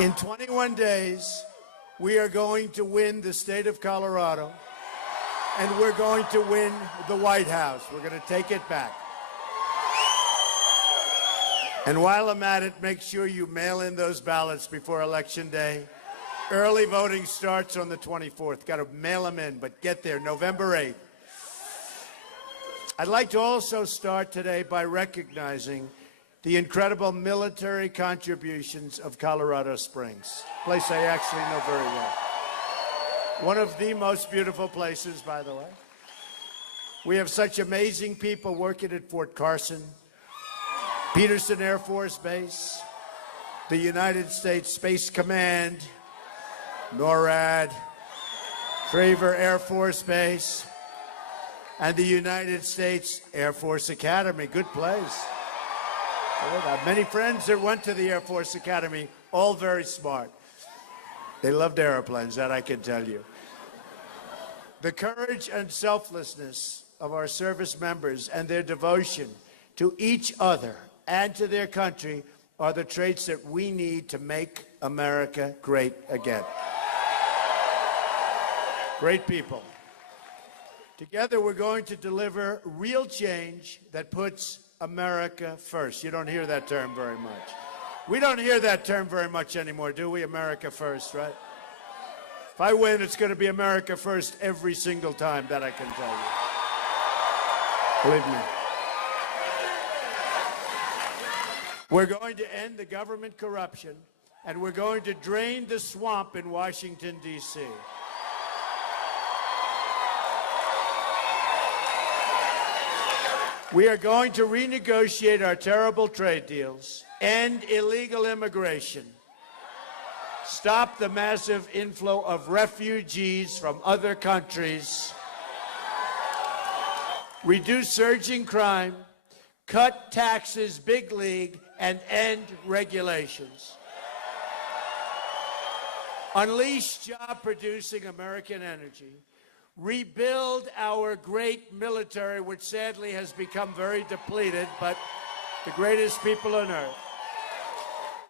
In 21 days, we are going to win the state of Colorado, and we're going to win the White House. We're going to take it back. And while I'm at it, make sure you mail in those ballots before Election Day. Early voting starts on the 24th. Got to mail them in, but get there November 8th. I'd like to also start today by recognizing the incredible military contributions of Colorado Springs, a place I actually know very well. One of the most beautiful places, by the way. We have such amazing people working at Fort Carson, Peterson Air Force Base, the United States Space Command, NORAD, Traver Air Force Base, and the United States Air Force Academy. Good place. I have many friends that went to the Air Force Academy, all very smart. They loved airplanes, that I can tell you. The courage and selflessness of our service members and their devotion to each other and to their country are the traits that we need to make America great again. Great people. Together, we're going to deliver real change that puts America first. You don't hear that term very much. We don't hear that term very much anymore, do we? America first, right? If I win, it's going to be America first every single time, that I can tell you. Believe me. We're going to end the government corruption, and we're going to drain the swamp in Washington, D.C. We are going to renegotiate our terrible trade deals, end illegal immigration, stop the massive inflow of refugees from other countries, reduce surging crime, cut taxes big league, and end regulations. Unleash job-producing American energy. Rebuild our great military, which sadly has become very depleted, but the greatest people on earth.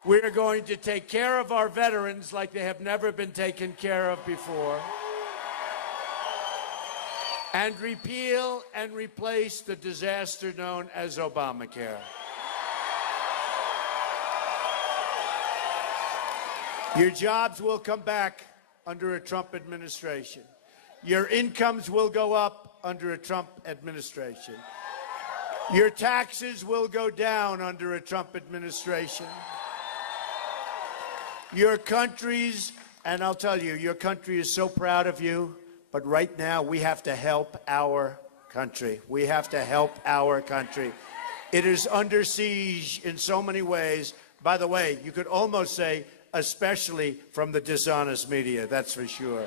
We're going to take care of our veterans like they have never been taken care of before. And repeal and replace the disaster known as Obamacare. Your jobs will come back under a Trump administration. Your incomes will go up under a Trump administration. Your taxes will go down under a Trump administration. Your country's, and I'll tell you, your country is so proud of you, but right now we have to help our country. We have to help our country. It is under siege in so many ways. By the way, you could almost say, especially from the dishonest media, that's for sure.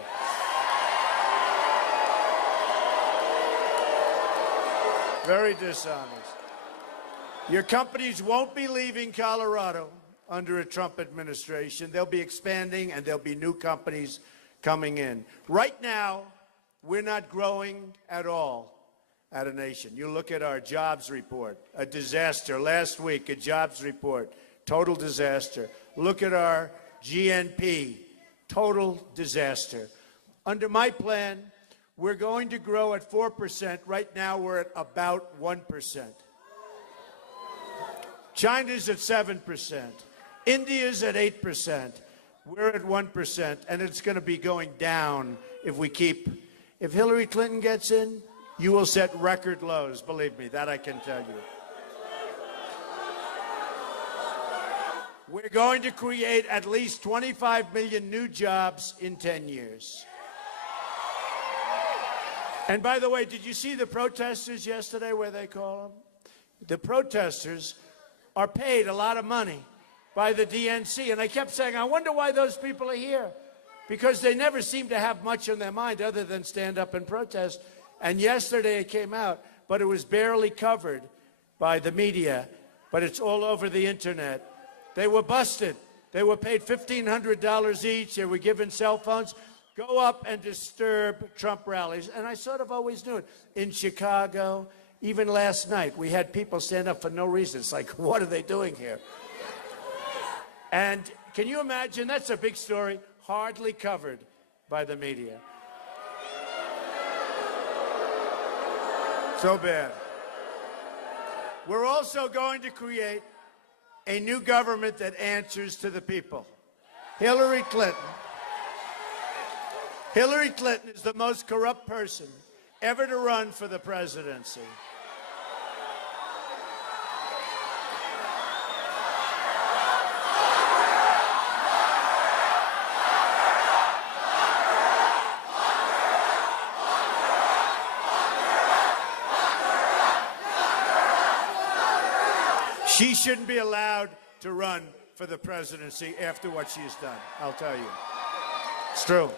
Very dishonest. Your companies won't be leaving Colorado under a Trump administration. They'll be expanding, and there'll be new companies coming in. Right now, we're not growing at all at a nation. You look at our jobs report, a disaster. Last week, a jobs report, total disaster. Look at our GNP, total disaster. Under my plan, we're going to grow at 4%. Right now, we're at about 1%. China's at 7%. India's at 8%. We're at 1%, and it's going to be going down if we keep. If Hillary Clinton gets in, you will set record lows. Believe me, that I can tell you. We're going to create at least 25 million new jobs in 10 years. And by the way, did you see the protesters yesterday, where they call them? The protesters are paid a lot of money by the DNC. And I kept saying, I wonder why those people are here. Because they never seem to have much on their mind other than stand up and protest. And yesterday it came out, but it was barely covered by the media. But it's all over the internet. They were busted. They were paid $1,500 each. They were given cell phones. Go up and disturb Trump rallies. And I sort of always knew it. In Chicago, even last night, we had people stand up for no reason. It's like, what are they doing here? And Can you imagine? That's a big story, hardly covered by the media. So bad. We're also going to create a new government that answers to the people. Hillary Clinton is the most corrupt person ever to run for the presidency. She shouldn't be allowed to run for the presidency after what she's done, I'll tell you. It's true.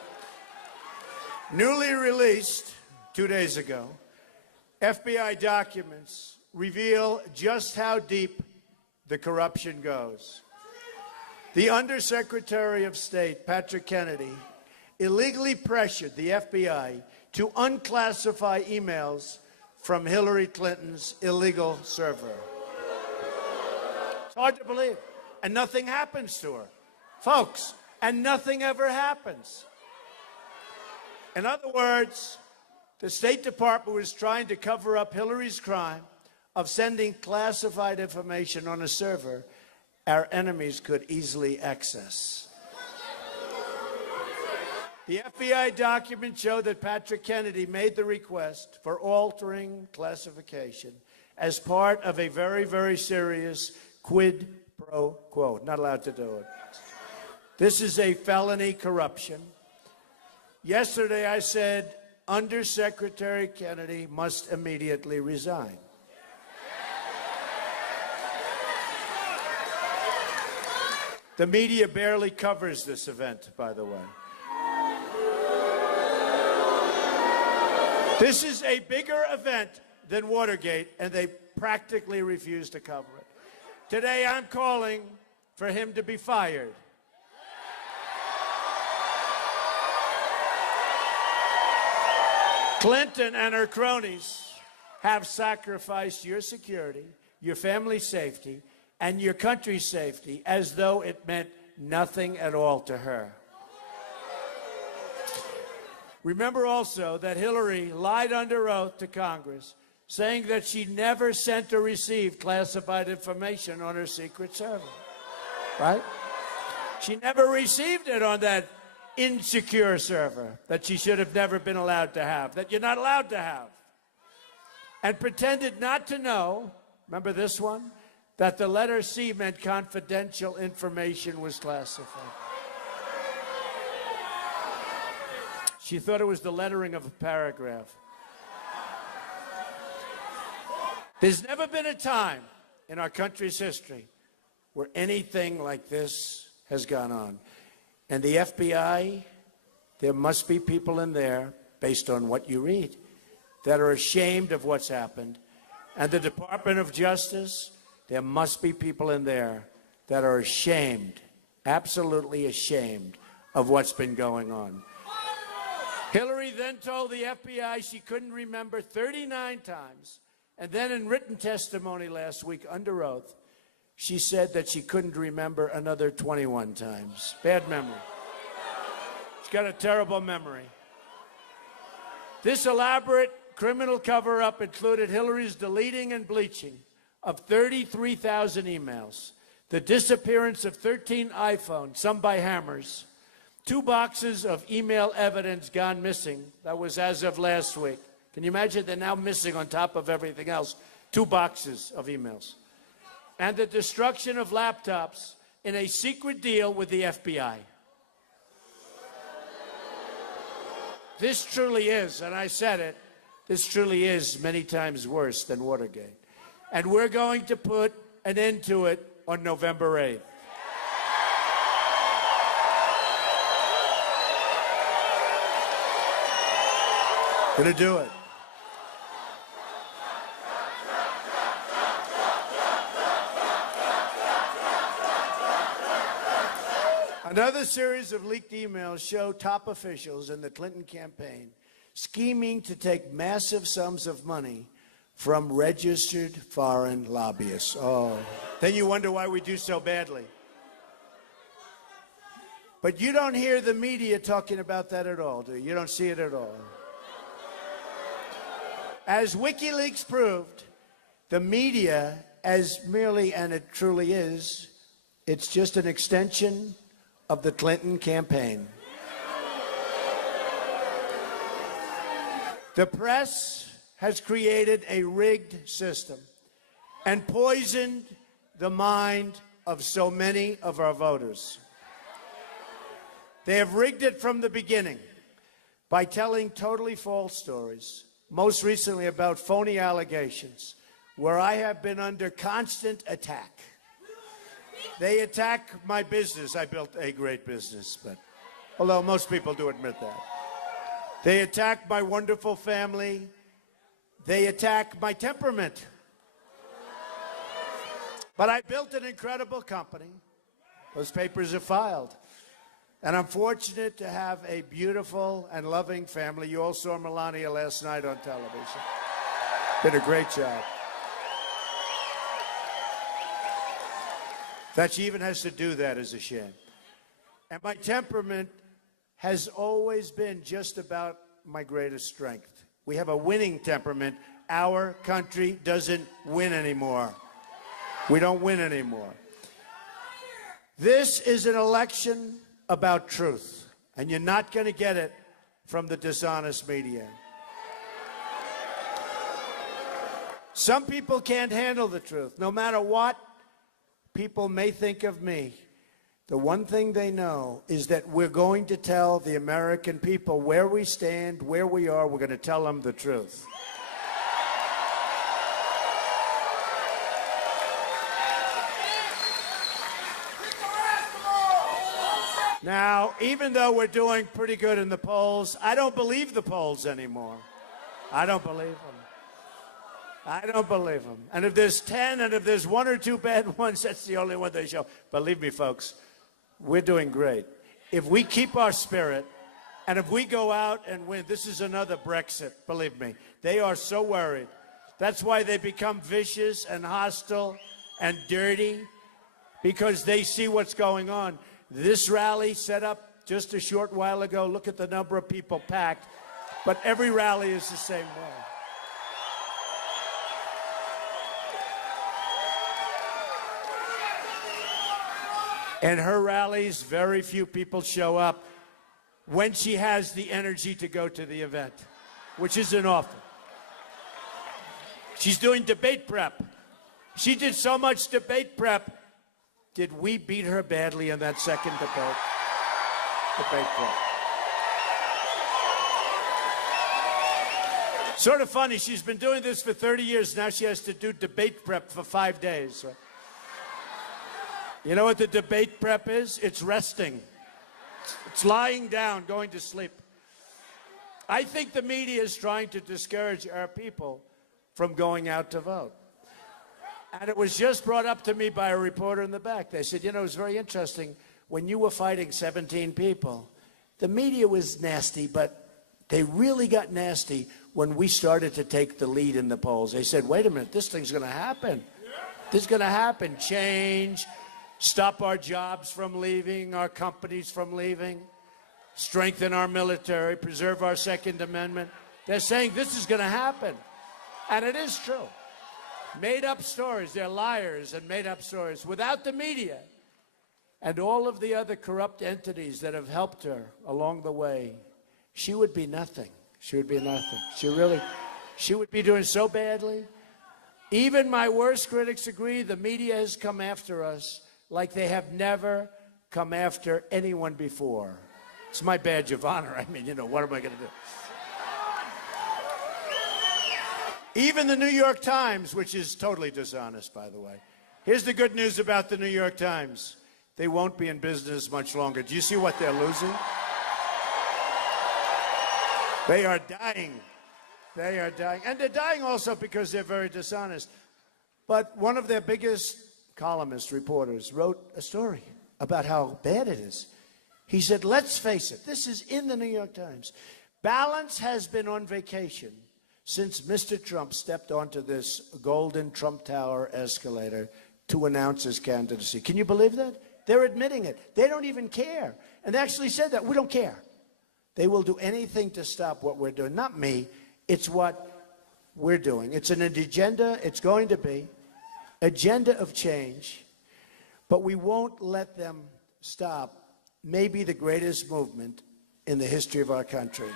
Newly released 2 days ago, FBI documents reveal just how deep the corruption goes. The Undersecretary of State, Patrick Kennedy, illegally pressured the FBI to unclassify emails from Hillary Clinton's illegal server. It's hard to believe. And nothing happens to her. Folks, and nothing ever happens. In other words, the State Department was trying to cover up Hillary's crime of sending classified information on a server our enemies could easily access. The FBI documents show that Patrick Kennedy made the request for altering classification as part of a very, very serious quid pro quo. Not allowed to do it. This is a felony corruption. Yesterday I said Undersecretary Kennedy must immediately resign. The media barely covers this event, by the way. This is a bigger event than Watergate, and they practically refuse to cover it. Today, I'm calling for him to be fired. Clinton and her cronies have sacrificed your security, your family's safety, and your country's safety as though it meant nothing at all to her. Remember also that Hillary lied under oath to Congress, saying that she never sent or received classified information on her secret server. Right? She never received it on that insecure server that she should have never been allowed to have, that you're not allowed to have. And pretended not to know, remember this one? That the letter C meant confidential information was classified. She thought it was the lettering of a paragraph. There's never been a time in our country's history where anything like this has gone on. And the FBI, there must be people in there, based on what you read, that are ashamed of what's happened. And the Department of Justice, there must be people in there that are ashamed, absolutely ashamed of what's been going on. Hillary then told the FBI she couldn't remember 39 times. And then in written testimony last week under oath, she said that she couldn't remember another 21 times. Bad memory. She's got a terrible memory. This elaborate criminal cover-up included Hillary's deleting and bleaching of 33,000 emails, the disappearance of 13 iPhones, some by hammers, 2 boxes of email evidence gone missing. That was as of last week. Can you imagine? They're now missing on top of everything else, 2 boxes of emails. And the destruction of laptops in a secret deal with the FBI. This truly is, and I said it, this truly is many times worse than Watergate. And we're going to put an end to it on November 8th. Gonna do it. Another series of leaked emails show top officials in the Clinton campaign scheming to take massive sums of money from registered foreign lobbyists. Oh, then you wonder why we do so badly. But you don't hear the media talking about that at all, do you? You don't see it at all. As WikiLeaks proved, the media, as merely, and it truly is, it's just an extension of the Clinton campaign. The press has created a rigged system and poisoned the mind of so many of our voters. They have rigged it from the beginning by telling totally false stories, most recently about phony allegations, where I have been under constant attack. They attack my business. I built a great business, but although most people do admit that. They attack my wonderful family. They attack my temperament. But I built an incredible company. Those papers are filed. And I'm fortunate to have a beautiful and loving family. You all saw Melania last night on television. Did a great job. That she even has to do that is a shame. And my temperament has always been just about my greatest strength. We have a winning temperament. Our country doesn't win anymore. We don't win anymore. This is an election about truth, and you're not going to get it from the dishonest media. Some people can't handle the truth. No matter what people may think of me, the one thing they know is that we're going to tell the American people where we stand, where we are. We're going to tell them the truth. Now, even though we're doing pretty good in the polls, I don't believe the polls anymore. I don't believe them. I don't believe them. And if there's 10 and if there's 1 or 2 bad ones, that's the only one they show. Believe me, folks, we're doing great. If we keep our spirit and if we go out and win, this is another Brexit, believe me. They are so worried. That's why they become vicious and hostile and dirty, because they see what's going on. This rally set up just a short while ago. Look at the number of people packed. But every rally is the same way. In her rallies, very few people show up when she has the energy to go to the event, which isn't often. She's doing debate prep. She did so much debate prep. Did we beat her badly in that second debate? Debate prep. Sort of funny, she's been doing this for 30 years. Now she has to do debate prep for 5 days. You know what the debate prep is? It's resting. It's lying down, going to sleep. I think the media is trying to discourage our people from going out to vote. And it was just brought up to me by a reporter in the back. They said, you know, it was very interesting. When you were fighting 17 people, the media was nasty, but they really got nasty when we started to take the lead in the polls. They said, wait a minute, this thing's going to happen. This is going to happen. Change, stop our jobs from leaving, our companies from leaving, strengthen our military, preserve our Second Amendment. They're saying this is going to happen. And it is true. Made-up stories. They're liars and made-up stories. Without the media and all of the other corrupt entities that have helped her along the way, she would be nothing. She would be nothing. She would be doing so badly. Even my worst critics agree the media has come after us like they have never come after anyone before. It's my badge of honor. I mean, you know, what am I going to do? Even the New York Times, which is totally dishonest, by the way. Here's the good news about the New York Times. They won't be in business much longer. Do you see what they're losing? They are dying. They are dying. And they're dying also because they're very dishonest. But one of their biggest columnists, reporters, wrote a story about how bad it is. He said, let's face it, this is in the New York Times. Balance has been on vacation since Mr. Trump stepped onto this golden Trump Tower escalator to announce his candidacy. Can you believe that? They're admitting it. They don't even care. And they actually said that. We don't care. They will do anything to stop what we're doing. Not me. It's what we're doing. It's an agenda. It's going to be agenda of change. But we won't let them stop maybe the greatest movement in the history of our country.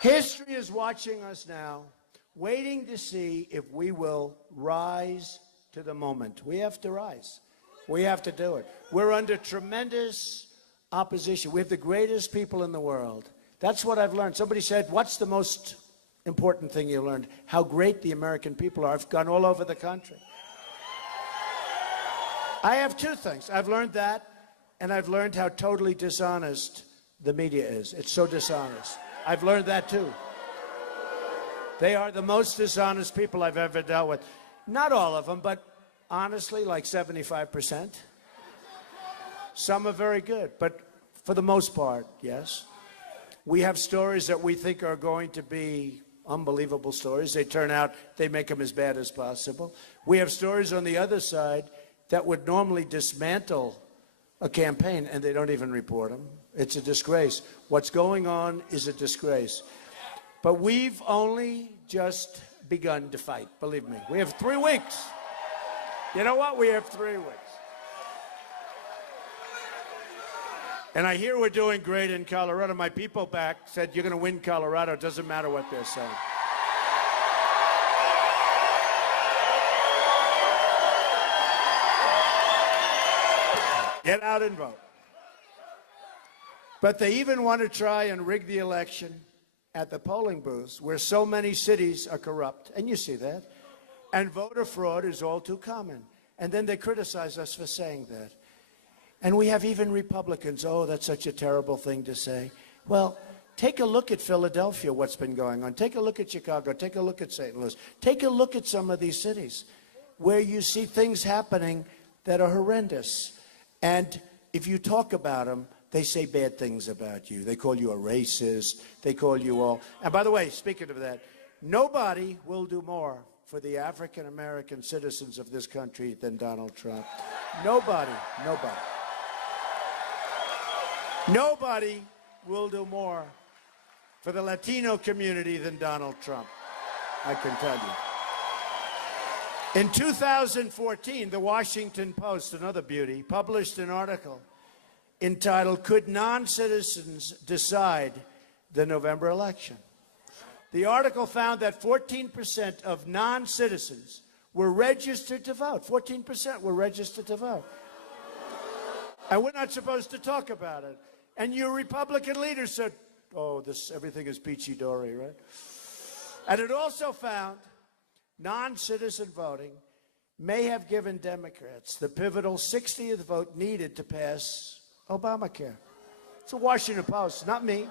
History is watching us now, waiting to see if we will rise to the moment. We have to rise. We have to do it. We're under tremendous opposition. We have the greatest people in the world. That's what I've learned. Somebody said, what's the most important thing you learned? How great the American people are. I've gone all over the country. I have two things. I've learned that, and I've learned how totally dishonest the media is. It's so dishonest. I've learned that too. They are the most dishonest people I've ever dealt with. Not all of them, but honestly, like 75%. Some are very good, but for the most part, yes. We have stories that we think are going to be unbelievable stories. They turn out, they make them as bad as possible. We have stories on the other side that would normally dismantle a campaign, and they don't even report them. It's a disgrace. What's going on is a disgrace. But we've only just begun to fight, believe me. We have 3 weeks. You know what? We have 3 weeks. And I hear we're doing great in Colorado. My people back said, you're going to win Colorado. It doesn't matter what they're saying. Get out and vote. But they even want to try and rig the election at the polling booths where so many cities are corrupt. And you see that. And voter fraud is all too common. And then they criticize us for saying that. And we have even Republicans, oh, that's such a terrible thing to say. Well, take a look at Philadelphia, what's been going on. Take a look at Chicago. Take a look at St. Louis. Take a look at some of these cities where you see things happening that are horrendous. And if you talk about them, they say bad things about you. They call you a racist. They call you all. And by the way, speaking of that, nobody will do more for the African-American citizens of this country than Donald Trump. Nobody. Nobody will do more for the Latino community than Donald Trump, I can tell you. In 2014, the Washington Post, another beauty, published an article entitled, Could Non-Citizens Decide the November Election? The article found that 14% of non-citizens were registered to vote. 14% were registered to vote. And we're not supposed to talk about it. And your Republican leaders said, oh, everything is peachy-dory, right? And it also found non-citizen voting may have given Democrats the pivotal 60th vote needed to pass Obamacare. It's a Washington Post, not me.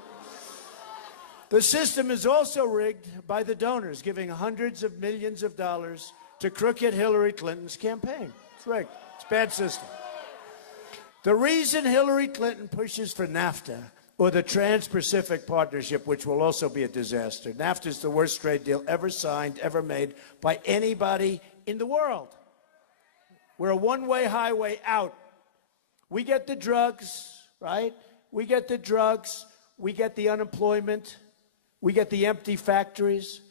The system is also rigged by the donors, giving hundreds of millions of dollars to crooked Hillary Clinton's campaign. It's rigged. It's a bad system. The reason Hillary Clinton pushes for NAFTA, or the Trans-Pacific Partnership, which will also be a disaster. NAFTA is the worst trade deal ever signed, ever made by anybody in the world. We're a one-way highway out. We get the drugs, right? We get the drugs. We get the unemployment. We get the empty factories.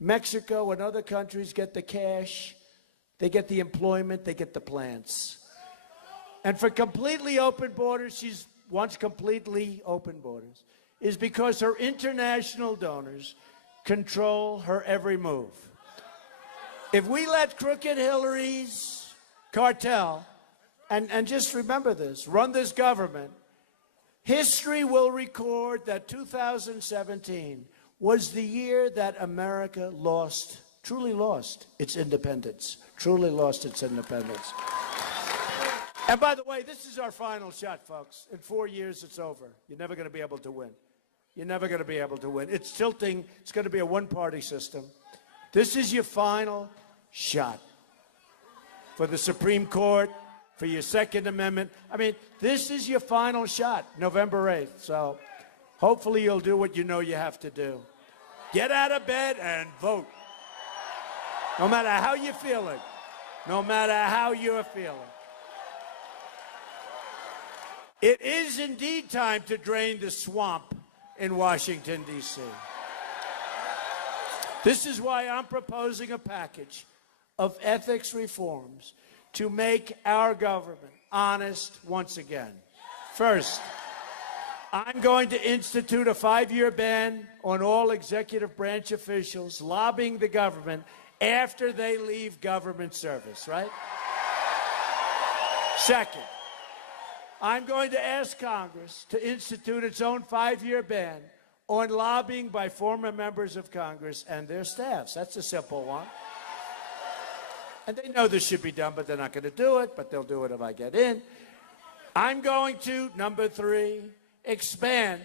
Mexico and other countries get the cash. They get the employment. They get the plants. And for completely open borders, she wants completely open borders, is because her international donors control her every move. If we let crooked Hillary's cartel, and just remember this, run this government, history will record that 2017 was the year that America lost, truly lost its independence, truly lost its independence. And by the way, this is our final shot, folks. In 4 years, it's over. You're never going to be able to win. You're never going to be able to win. It's tilting. It's going to be a one-party system. This is your final shot. for the Supreme Court, for your Second Amendment. I mean, this is your final shot, November 8th. So hopefully you'll do what you know you have to do. Get out of bed and vote. No matter how you're feeling. No matter how you're feeling. It is indeed time to drain the swamp in Washington, D.C. This is why I'm proposing a package of ethics reforms to make our government honest once again. First, I'm going to institute a 5-year ban on all executive branch officials lobbying the government after they leave government service, right? Second, I'm going to ask Congress to institute its own 5-year ban on lobbying by former members of Congress and their staffs. That's a simple one. And they know this should be done, but they're not going to do it, but they'll do it if I get in. I'm going to, number 3, expand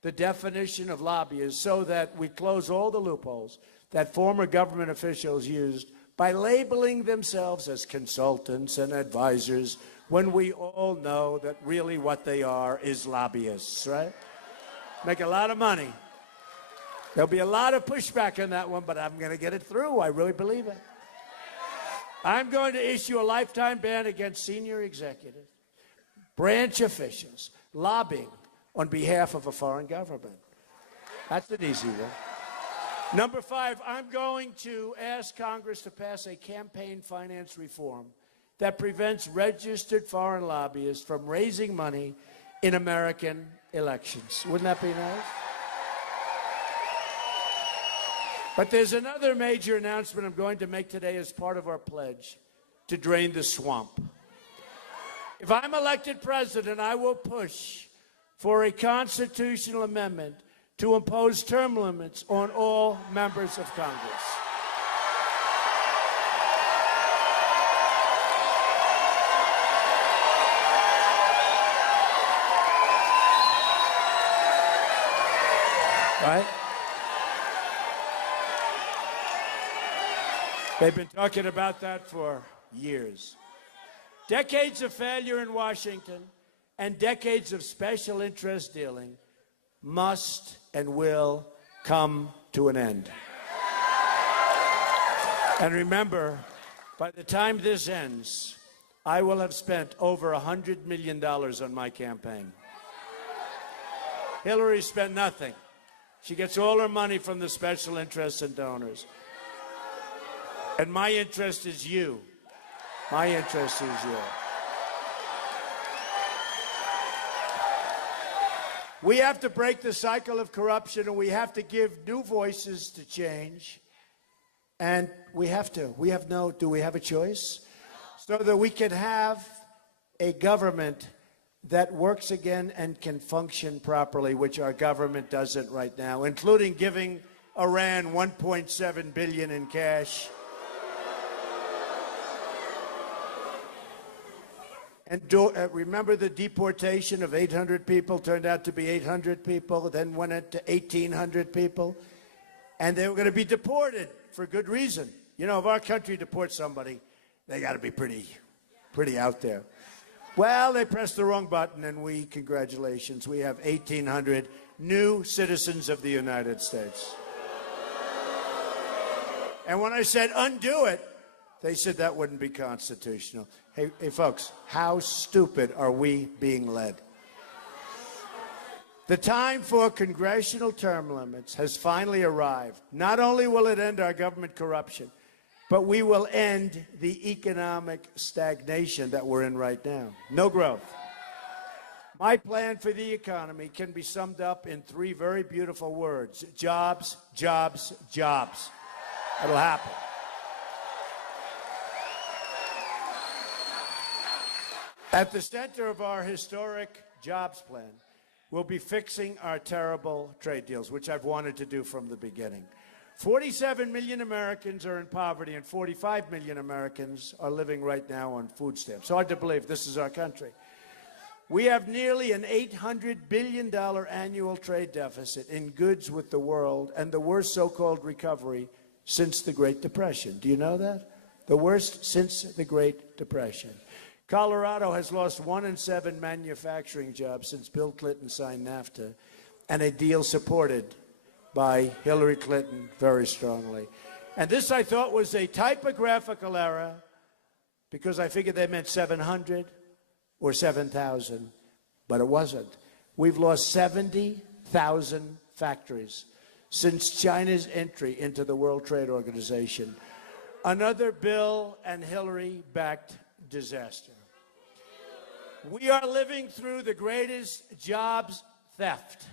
the definition of lobbyists so that we close all the loopholes that former government officials used by labeling themselves as consultants and advisors when we all know that really what they are is lobbyists, right? Make a lot of money. There'll be a lot of pushback on that one, but I'm going to get it through. I really believe it. I'm going to issue a lifetime ban against senior executives, branch officials, lobbying on behalf of a foreign government. That's an easy one. Number 5, I'm going to ask Congress to pass a campaign finance reform that prevents registered foreign lobbyists from raising money in American elections. Wouldn't that be nice? But there's another major announcement I'm going to make today as part of our pledge to drain the swamp. If I'm elected president, I will push for a constitutional amendment to impose term limits on all members of Congress. Right? They've been talking about that for years. Decades of failure in Washington and decades of special interest dealing must and will come to an end. And remember, by the time this ends, I will have spent over $100 million on my campaign. Hillary spent nothing. She gets all her money from the special interests and donors. And my interest is you. My interest is you. We have to break the cycle of corruption, and we have to give new voices to change. And we have to. Do we have a choice? So that we can have a government that works again and can function properly, which our government doesn't right now, including giving Iran $1.7 billion in cash. And remember the deportation of 800 people, turned out to be 800 people, then went into 1,800 people. And they were going to be deported for good reason. You know, if our country deports somebody, they got to be pretty out there. Well, they pressed the wrong button, and congratulations, we have 1,800 new citizens of the United States. And when I said undo it, they said that wouldn't be constitutional. Hey, folks, how stupid are we being led? The time for congressional term limits has finally arrived. Not only will it end our government corruption, but we will end the economic stagnation that we're in right now. No growth. My plan for the economy can be summed up in 3 very beautiful words: jobs, jobs, jobs. It'll happen. At the center of our historic jobs plan, we'll be fixing our terrible trade deals, which I've wanted to do from the beginning. 47 million Americans are in poverty, and 45 million Americans are living right now on food stamps. Hard to believe this is our country. We have nearly an $800 billion annual trade deficit in goods with the world, and the worst so-called recovery since the Great Depression. Do you know that? the worst since the Great Depression. Colorado has lost 1 in 7 manufacturing jobs since Bill Clinton signed NAFTA, and a deal supported by Hillary Clinton very strongly. And this, I thought, was a typographical error because I figured they meant 700 or 7,000, but it wasn't. We've lost 70,000 factories since China's entry into the World Trade Organization. Another Bill and Hillary-backed disaster. We are living through the greatest jobs theft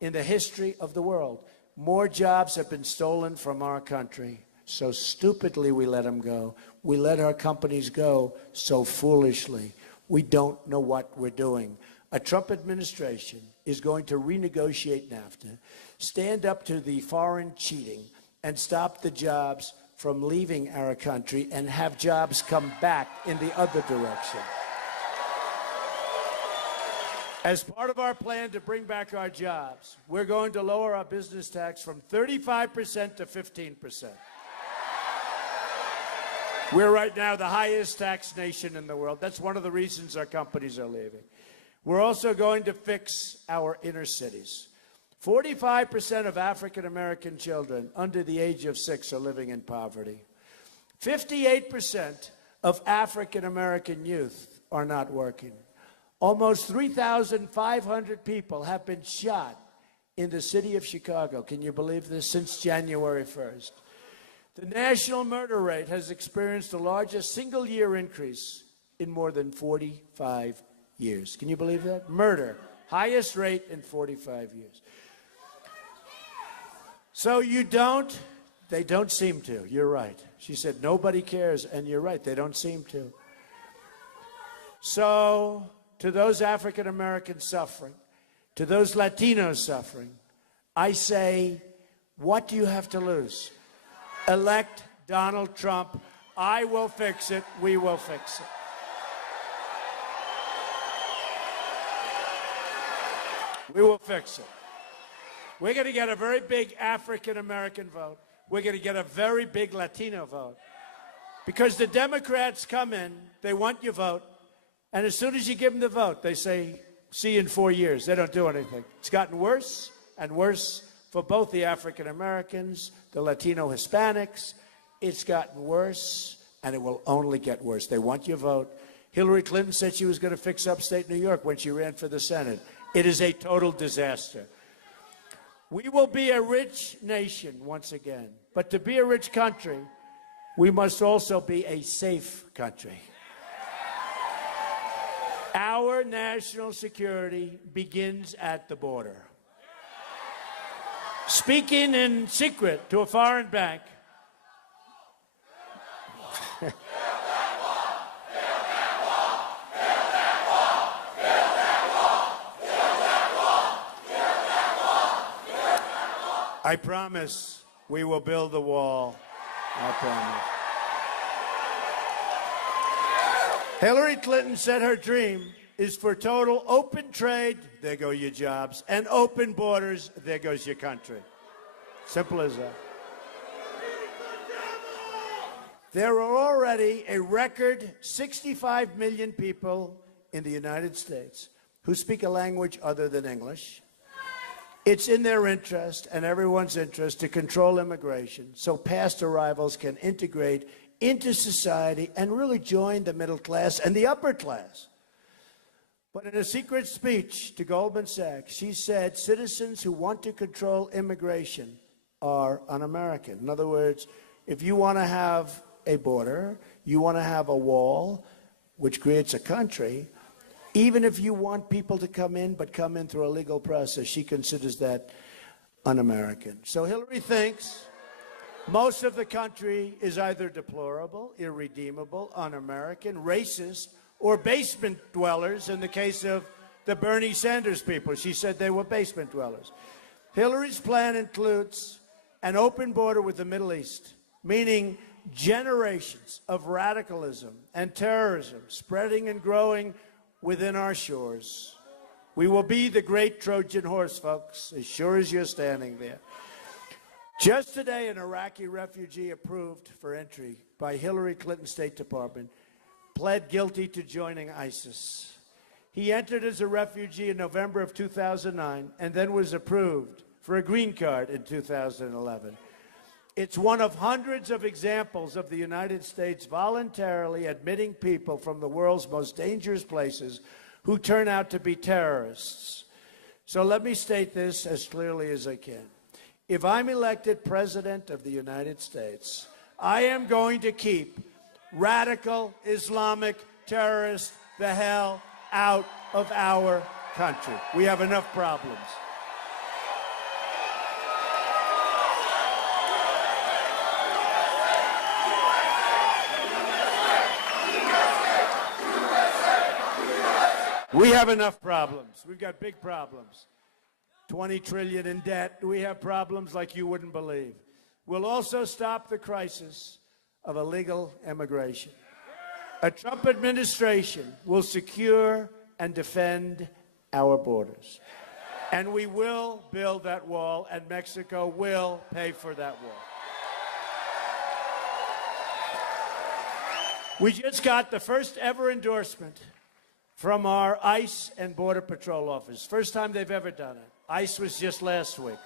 in the history of the world. More jobs have been stolen from our country. So stupidly we let them go. We let our companies go so foolishly. We don't know what we're doing. A Trump administration is going to renegotiate NAFTA, stand up to the foreign cheating, and stop the jobs from leaving our country and have jobs come back in the other direction. As part of our plan to bring back our jobs, we're going to lower our business tax from 35% to 15%. We're right now the highest taxed nation in the world. That's one of the reasons our companies are leaving. We're also going to fix our inner cities. 45% of African-American children under the age of 6 are living in poverty. 58% of African-American youth are not working. Almost 3,500 people have been shot in the city of Chicago. Can you believe this? Since January 1st. The national murder rate has experienced the largest single-year increase in more than 45 years. Can you believe that? Murder, highest rate in 45 years. So they don't seem to. You're right. She said, nobody cares, and you're right, they don't seem to. So, to those African Americans suffering, to those Latinos suffering, I say, what do you have to lose? Elect Donald Trump. I will fix it. We will fix it. We will fix it. We're going to get a very big African American vote. We're going to get a very big Latino vote. Because the Democrats come in, they want your vote, and as soon as you give them the vote, they say, see you in 4 years. They don't do anything. It's gotten worse and worse for both the African Americans, the Latino Hispanics. It's gotten worse, and it will only get worse. They want your vote. Hillary Clinton said she was going to fix upstate New York when she ran for the Senate. It is a total disaster. We will be a rich nation once again. But to be a rich country, we must also be a safe country. Our national security begins at the border. Speaking in secret to a foreign bank, I promise we will build the wall. I promise. Hillary Clinton said her dream is for total open trade, there go your jobs, and open borders, there goes your country. Simple as that. There are already a record 65 million people in the United States who speak a language other than English. It's in their interest and everyone's interest to control immigration so past arrivals can integrate into society and really join the middle class and the upper class. But in a secret speech to Goldman Sachs, she said citizens who want to control immigration are un-American. In other words, if you want to have a border, you want to have a wall, which creates a country, even if you want people to come in, but come in through a legal process, she considers that un-American. So Hillary thinks most of the country is either deplorable, irredeemable, un-American, racist, or basement dwellers in the case of the Bernie Sanders people. She said they were basement dwellers. Hillary's plan includes an open border with the Middle East, meaning generations of radicalism and terrorism spreading and growing within our shores. We will be the great Trojan horse, folks, as sure as you're standing there. Just today, an Iraqi refugee approved for entry by Hillary Clinton's State Department, pled guilty to joining ISIS. He entered as a refugee in November of 2009 and then was approved for a green card in 2011. It's one of hundreds of examples of the United States voluntarily admitting people from the world's most dangerous places who turn out to be terrorists. So let me state this as clearly as I can. If I'm elected President of the United States, I am going to keep radical Islamic terrorists the hell out of our country. We have enough problems. We have enough problems. We've got big problems. 20 trillion in debt. We have problems like you wouldn't believe. We'll also stop the crisis of illegal immigration. A Trump administration will secure and defend our borders. And we will build that wall, and Mexico will pay for that wall. We just got the first ever endorsement from our ICE and Border Patrol office. First time they've ever done it. ICE was just last week.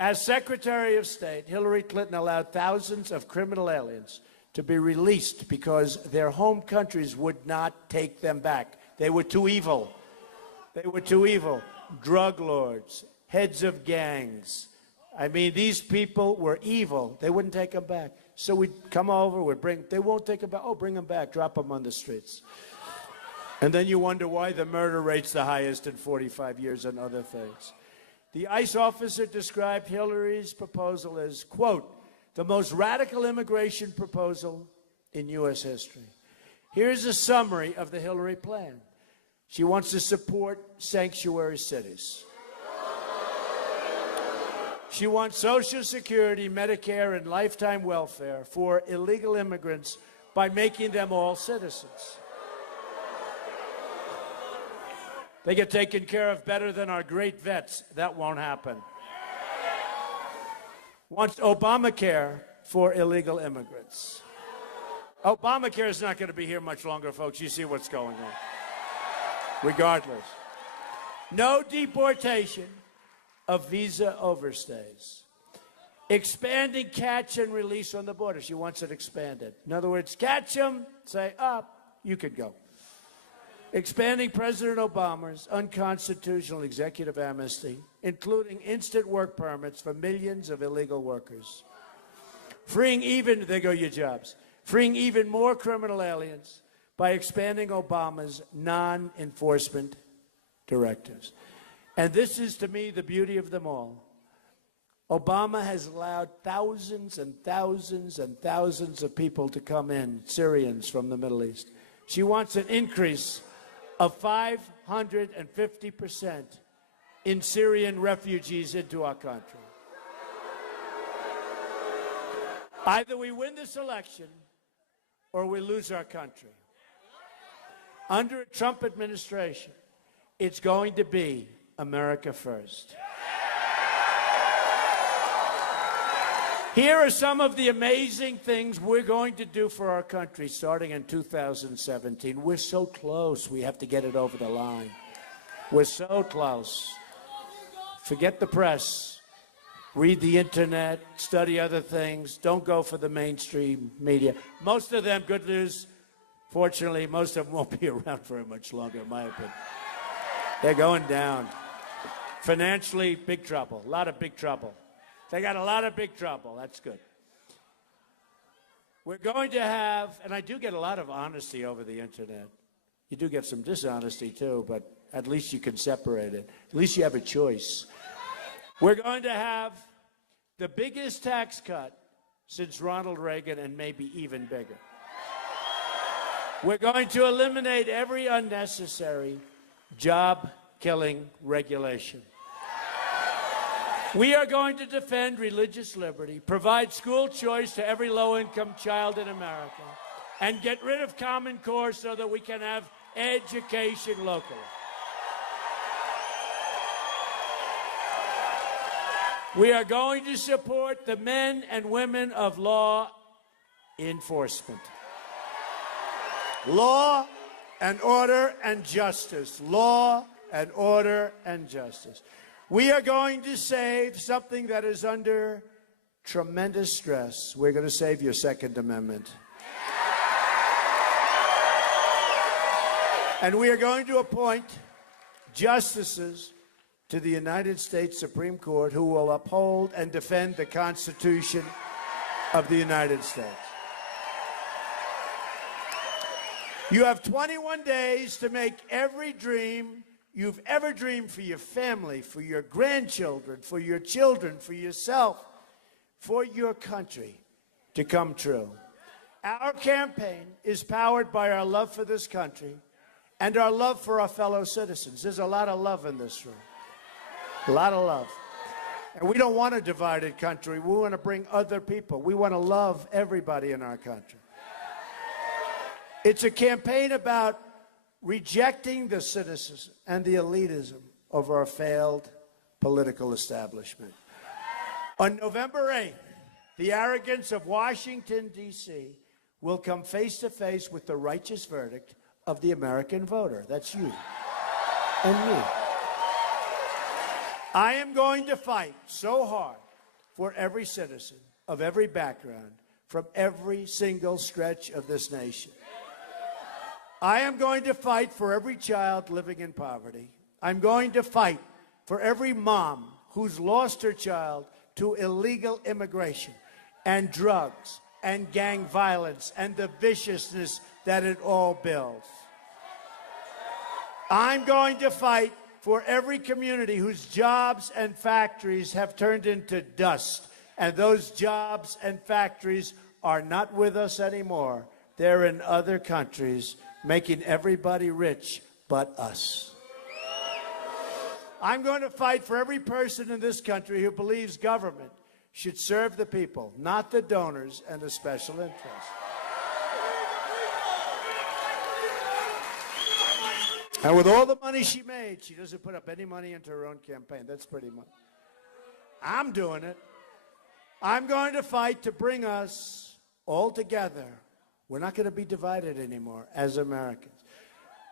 As Secretary of State, Hillary Clinton allowed thousands of criminal aliens to be released because their home countries would not take them back. They were too evil. They were too evil. Drug lords, heads of gangs. I mean, these people were evil. They wouldn't take them back. So we'd come over, they won't take them back. Oh, bring them back, drop them on the streets. And then you wonder why the murder rate's the highest in 45 years and other things. The ICE officer described Hillary's proposal as, quote, the most radical immigration proposal in U.S. history. Here's a summary of the Hillary plan. She wants to support sanctuary cities. She wants Social Security, Medicare, and lifetime welfare for illegal immigrants by making them all citizens. They get taken care of better than our great vets. That won't happen. Wants Obamacare for illegal immigrants. Obamacare is not going to be here much longer, folks. You see what's going on. Regardless. No deportation of visa overstays. Expanding catch and release on the border. She wants it expanded. In other words, catch them, say, up, you could go. Expanding President Obama's unconstitutional executive amnesty, including instant work permits for millions of illegal workers. There go your jobs. Freeing even more criminal aliens by expanding Obama's non-enforcement directives. And this is, to me, the beauty of them all. Obama has allowed thousands and thousands and thousands of people to come in, Syrians from the Middle East. She wants an increase of 550% in Syrian refugees into our country. Either we win this election or we lose our country. Under a Trump administration, it's going to be America first. Here are some of the amazing things we're going to do for our country starting in 2017. We're so close. We have to get it over the line. We're so close. Forget the press. Read the internet. Study other things. Don't go for the mainstream media. Most of them, good news, fortunately, most of them won't be around very much longer, in my opinion. They're going down. Financially, big trouble. A lot of big trouble. They got a lot of big trouble. That's good. We're going to have, and I do get a lot of honesty over the internet. You do get some dishonesty too, but at least you can separate it. At least you have a choice. We're going to have the biggest tax cut since Ronald Reagan, and maybe even bigger. We're going to eliminate every unnecessary job-killing regulation. We are going to defend religious liberty, provide school choice to every low-income child in America, and get rid of Common Core so that we can have education locally. We are going to support the men and women of law enforcement. Law and order and justice. Law and order and justice. We are going to save something that is under tremendous stress. We're going to save your Second Amendment. And we are going to appoint justices to the United States Supreme Court who will uphold and defend the Constitution of the United States. You have 21 days to make every dream you've ever dreamed for your family, for your grandchildren, for your children, for yourself, for your country to come true. Our campaign is powered by our love for this country and our love for our fellow citizens. There's a lot of love in this room. A lot of love. And we don't want a divided country. We want to bring other people. We want to love everybody in our country. It's a campaign about rejecting the cynicism and the elitism of our failed political establishment. On November 8th, the arrogance of Washington, D.C. will come face to face with the righteous verdict of the American voter. That's you and me. I am going to fight so hard for every citizen of every background from every single stretch of this nation. I am going to fight for every child living in poverty. I'm going to fight for every mom who's lost her child to illegal immigration and drugs and gang violence and the viciousness that it all builds. I'm going to fight for every community whose jobs and factories have turned into dust, and those jobs and factories are not with us anymore. They're in other countries, making everybody rich but us. I'm going to fight for every person in this country who believes government should serve the people, not the donors and the special interests. And with all the money she made, she doesn't put up any money into her own campaign. That's pretty much. I'm doing it. I'm going to fight to bring us all together. We're not going to be divided anymore as Americans.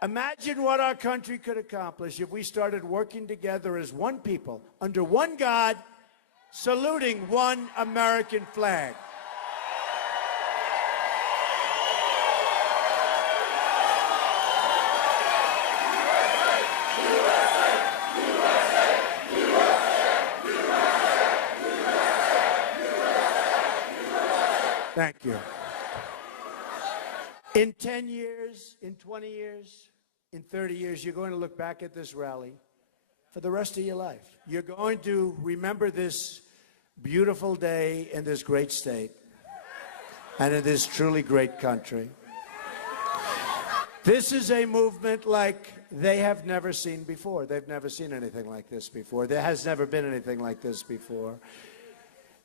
Imagine what our country could accomplish if we started working together as one people, under one God, saluting one American flag. Thank you. In 10 years, in 20 years, in 30 years, you're going to look back at this rally for the rest of your life. You're going to remember this beautiful day in this great state and in this truly great country. This is a movement like they have never seen before. They've never seen anything like this before. There has never been anything like this before.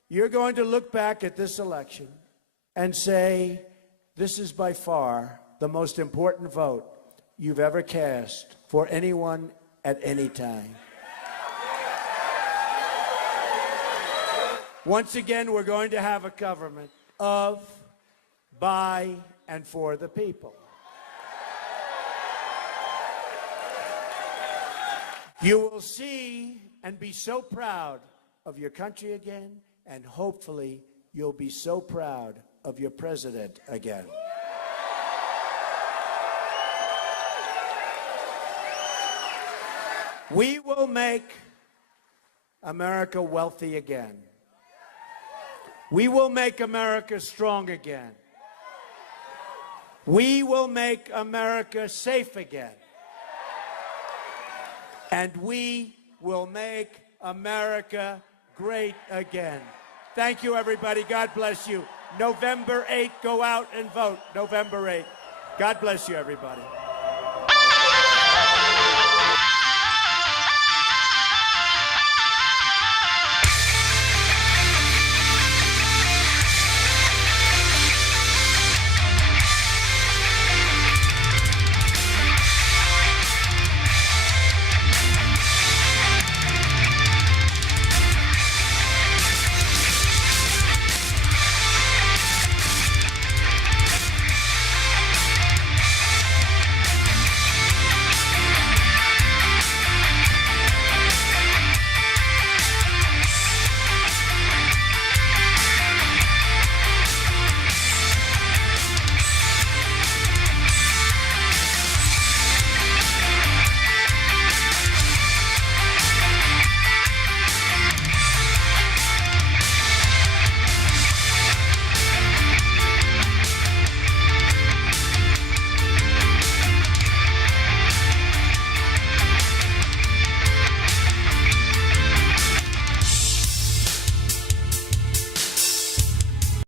You're going to look back at this election and say, this is by far the most important vote you've ever cast for anyone at any time. Once again, we're going to have a government of, by, and for the people. You will see and be so proud of your country again, and hopefully you'll be so proud of your president again. We will make America wealthy again. We will make America strong again. We will make America safe again. And we will make America great again. Thank you, everybody. God bless you. November 8th, go out and vote. November 8th. God bless you, everybody.